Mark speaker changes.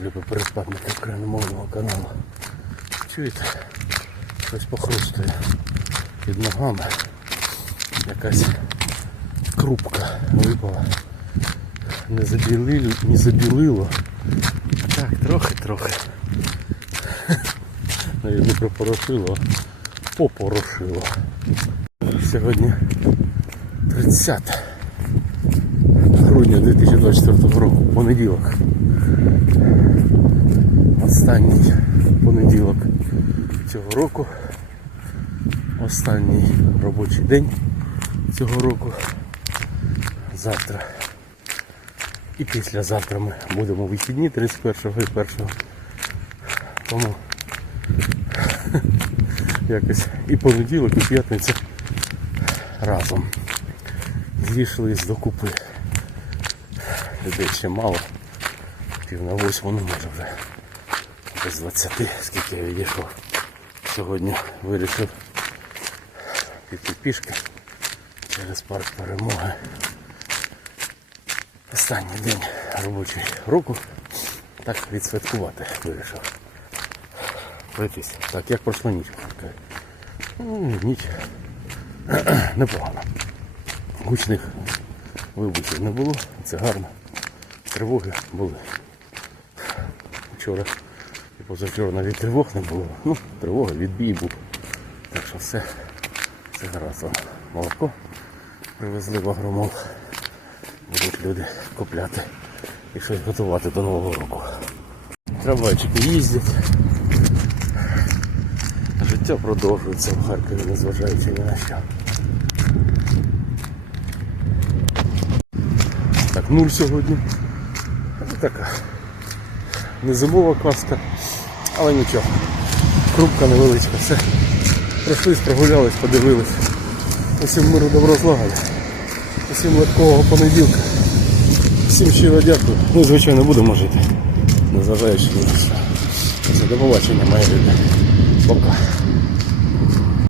Speaker 1: любі передплатники україномовного каналу. Чуєте? Щось похрустує під ногами. Якась крупка випала. Не забілило, не забілило. Так, трохи-трохи. Навіть не припорошило, а попорошило. Сьогодні 30 грудня 2024 року, понеділок. Останній понеділок цього року. Останній робочий день цього року. Завтра і післязавтра ми будемо вихідні 31 і 1. Тому якось і понеділок, і п'ятниця разом зійшлись докупи. Людей ще мало. Пів на восьму, ну може вже без 20, скільки я відійшов. Сьогодні вирішив піти пішки через парк перемоги. Останній день робочого року. Так відсвяткувати вирішив. Пройтись. Так, як пройшла ніч. Ну, ніч непогано. Гучних вибухів не було, це гарно. Тривоги були. Вчора і позавчора навіть тривог не було. Ну, тривога, відбій був. Так що все, все гаразд. Молоко привезли в агромол. Будуть люди купляти і щось готувати до Нового року. Трамвайчики їздять. Життя продовжується в Харкові, незважаючи ні на що. Так, нуль сьогодні. Ну, Така не зимова каска, але нічого. Крупка невеличка, все. Пройшлись, прогулялись, подивились. Усім миру добро злагоди. Усім легкого понеділка. Всім щиро дякую. Ну, звичайно, будемо жити. Незважаючи на. Все, До побачення, мої люди. Пока.